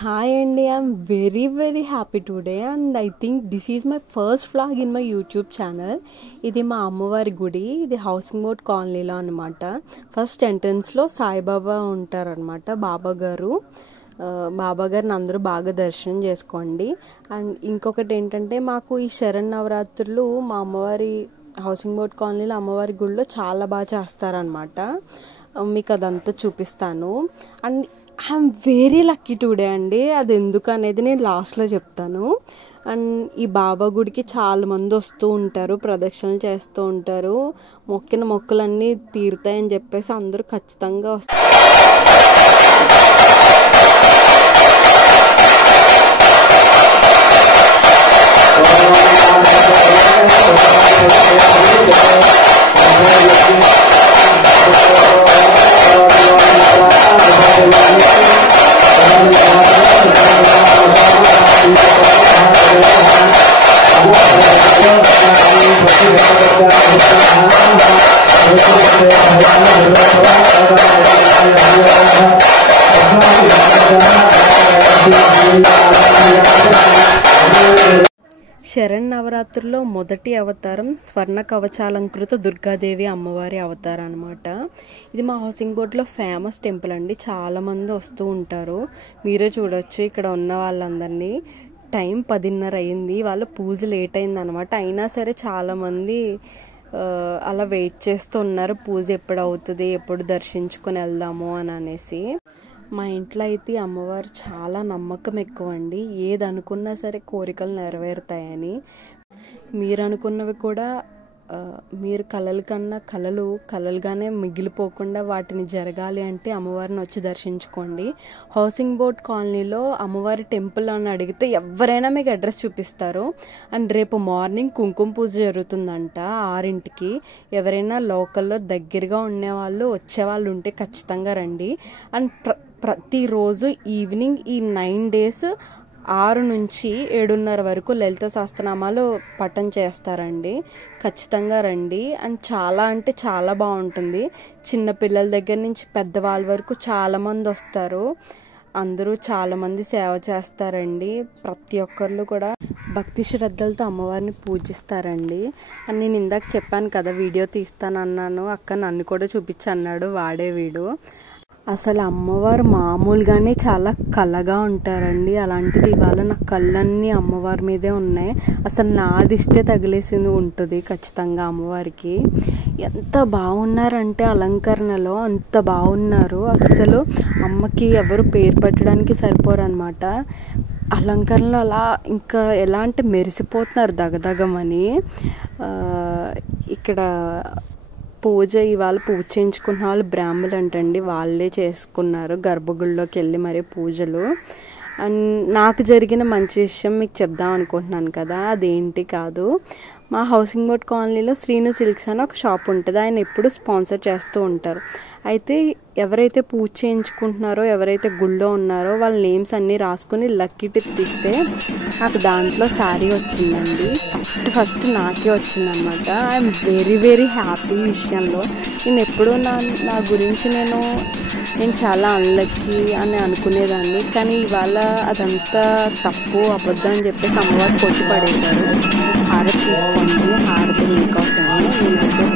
Hi Andy, I'm very happy today and I think this is my first vlog in my YouTube channel. ఇది మా అమ్మవారి గుడి. ఇది housing board కాలనీలో అన్నమాట. ఫస్ట్ ఎంట్రన్స్ లో సాయిబాబా ఉంటారన్నమాట. బాబా గారిని అందరూ బాగా దర్శనం చేసుకోండి. అండ్ ఇంకొకటి ఏంటంటే మాకు ఈ శరన్నవరాత్రులు మా అమ్మవారి హౌసింగ్ బోర్డ్ కాలనీలో అమ్మవారి గుడిలో చాలా బాగా చేస్తారనమాట. మీకు అదంతా చూపిస్తాను. And I'm very lucky today అండి. అది ఎందుకు అనేది నేను లాస్ట్లో చెప్తాను. అండ్ ఈ బాబా గుడికి చాలా మంది వస్తూ ఉంటారు, ప్రదక్షిణలు చేస్తూ ఉంటారు. మొక్కిన మొక్కులన్నీ తీరుతాయని చెప్పేసి అందరూ ఖచ్చితంగా వస్తారు. శరన్నవరాత్రుల్లో మొదటి అవతారం స్వర్ణ కవచాలంకృత దుర్గాదేవి అమ్మవారి అవతారం అనమాట. ఇది మా హౌసింగ్ బోర్డ్లో ఫేమస్ టెంపుల్ అండి. చాలా మంది వస్తూ ఉంటారు. మీరే చూడొచ్చు ఇక్కడ ఉన్న వాళ్ళందరినీ. టైం 10:30 అయింది. వాళ్ళ పూజ లేట్ అయింది అనమాట. అయినా సరే చాలామంది అలా వెయిట్ చేస్తూ ఉన్నారు. పూజ ఎప్పుడు అవుతుంది, ఎప్పుడు దర్శించుకొని వెళ్దాము అని అనేసి. మా ఇంట్లో అయితే అమ్మవారు చాలా నమ్మకం ఎక్కువ అండి. ఏది అనుకున్నా సరే కోరికలు నెరవేరుతాయని. మీరు అనుకున్నవి కూడా మీరు కలల కన్నా కలలుగానే మిగిలిపోకుండా వాటిని జరగాలి అంటే అమ్మవారిని వచ్చి దర్శించుకోండి. హౌసింగ్ బోర్డ్ కాలనీలో అమ్మవారి టెంపుల్ అని అడిగితే ఎవరైనా మీకు అడ్రస్ చూపిస్తారు. అండ్ రేపు మార్నింగ్ కుంకుమ పూజ జరుగుతుందంట 6ంటికి. ఎవరైనా లోకల్లో దగ్గరగా ఉండేవాళ్ళు వచ్చేవాళ్ళు ఉంటే ఖచ్చితంగా రండి. అండ్ ప్రతిరోజు ఈవినింగ్ ఈ 9 days 6 నుంచి 7:30 వరకు లలిత సహస్రనామాలు పఠనం చేస్తారండి. ఖచ్చితంగా రండి. అండ్ చాలా అంటే చాలా బాగుంటుంది. చిన్నపిల్లల దగ్గర నుంచి పెద్దవాళ్ళ వరకు చాలామంది వస్తారు. అందరూ చాలామంది సేవ చేస్తారండి. ప్రతి ఒక్కళ్ళు కూడా భక్తి శ్రద్ధలతో అమ్మవారిని పూజిస్తారండి. అని నేను ఇందాక చెప్పాను కదా, వీడియో తీస్తానన్నాను. అక్క నన్ను కూడా చూపించన్నాడు వాడే వీడు. అసలు అమ్మవారు మామూలుగానే చాలా కళగా ఉంటారండి. అలాంటిది ఇవాళ నా కళ్ళన్నీ అమ్మవారి మీదే ఉన్నాయి. అసలు నా దిష్టే తగిలేసింది ఉంటుంది ఖచ్చితంగా అమ్మవారికి. ఎంత బాగున్నారంటే అలంకరణలో అంత బాగున్నారు. అసలు అమ్మకి ఎవరు పేరు పెట్టడానికి సరిపోరు అనమాట. అలంకరణలో అలా ఇంకా ఎలా అంటే మెరిసిపోతున్నారు దగదగమని. ఇక్కడ ఇవాళ పూజ చేయించుకున్న వాళ్ళు బ్రాహ్మణులు అంటండి. వాళ్ళే చేసుకున్నారు గర్భగుడిలోకి వెళ్ళి మరి పూజలు. అండ్ నాకు జరిగిన మంచి విషయం మీకు చెప్దాం అనుకుంటున్నాను కదా, అదేంటి కాదు. మా హౌసింగ్ బోర్డ్ కాలనీలో శ్రీను సిల్క్స్ అని ఒక షాప్ ఉంటుంది. ఆయన ఎప్పుడు స్పాన్సర్ చేస్తూ ఉంటారు. అయితే ఎవరైతే పూజ చేయించుకుంటున్నారో, ఎవరైతే గుళ్ళో ఉన్నారో వాళ్ళ నేమ్స్ అన్నీ రాసుకుని లక్కీ టిప్ తీస్తే నాకు దాంట్లో శారీ వచ్చిందండి. ఫస్ట్ నాకే వచ్చిందనమాట. ఐఎమ్ వెరీ హ్యాపీ విషయంలో. నేను ఎప్పుడూ నా గురించి నేను చాలా అన్లక్కీ అని అనుకునేదాన్ని. కానీ ఇవాళ అదంతా తప్పు అబద్ధం అని చెప్పేసి అమ్మవారు కొట్టి పడేశారు. హారతి తీసుకోండి, హారతి మీకోసమే. నేనైతే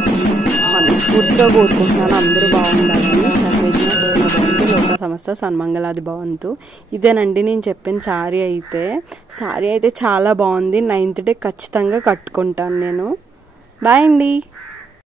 మనస్ఫూర్తిగా కోరుకుంటున్నాను అందరూ బాగుండాలని. సర్వేజన భవంతు, లోక సమస్త సన్మంగళాది భవంతు. ఇదేనండి నేను చెప్పిన శారీ అయితే చాలా బాగుంది. 9th డే ఖచ్చితంగా కట్టుకుంటాను నేను. బాయ్ అండి.